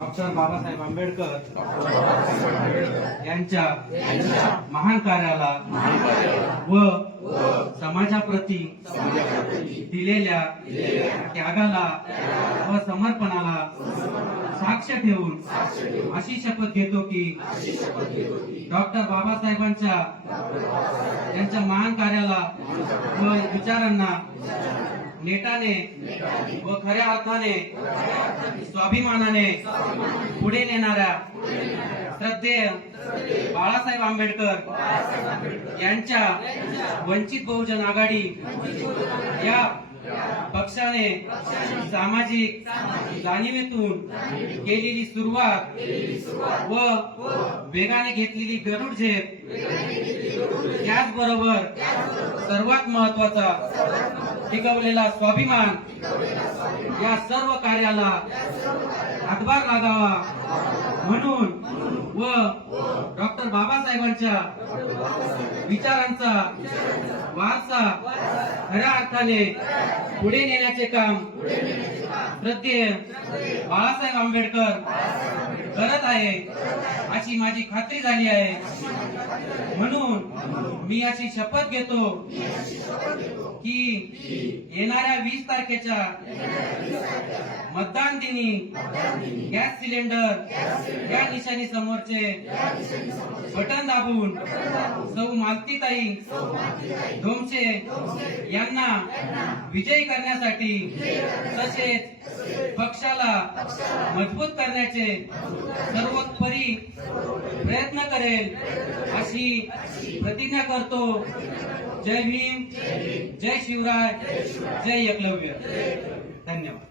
Doctor Babasaheb Ambedkar यांच्या महान कार्याला व समाजाप्रती दिलेल्या त्यागाला व समर्पणाला साक्ष ठेवून अशी शपथ घेतो की डॉक्टर बाबासाहेबांच्या यांच्या महान कार्याला व विचारांना नेटाने व खऱ्या अर्थाने स्वाभिमानाने पुढे नेणाऱ्या श्रद्धेय बाळासाहेब आंबेडकर यांच्या वंचित बहुजन आघाडी या पक्षाने सामाजिक जाणीवेतून केलेली सुरुवात व वेगाने घेतलेली गरुड झेप त्याचबरोबर सर्वात महत्त्वाचा टिकवलेला स्वाभिमान या सर्व कार्याला हातभार लागावा म्हणून व डॉक्टर बाबासाहेबांच्या विचारांचा वारसा खऱ्या अर्थाने पुढे नेण्याचे काम श्रद्धेय बाळासाहेब आंबेडकर करत आहे अशी माझी खात्री झाली आहे. म्हणून मी अशी शपथ घेतो की येणाऱ्या वीस तारखेच्या दिनी गॅस सिलेंडर. या निशाणी समोरचे. बटन दाबून. सौ मालतीताई. धोमसे. यांना विजयी करण्यासाठी तसेच पक्षाला मजबूत करण्याचे सर्वोपरी प्रयत्न करेल अशी प्रतिज्ञा करतो. जय भीम. जय शिवराय. जय एकलव्य धन्यवाद.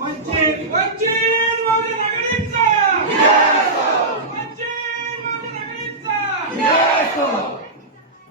वंचित वंचित बहुजन आघाडीचा! वंचित बहुजन आघाडीचा!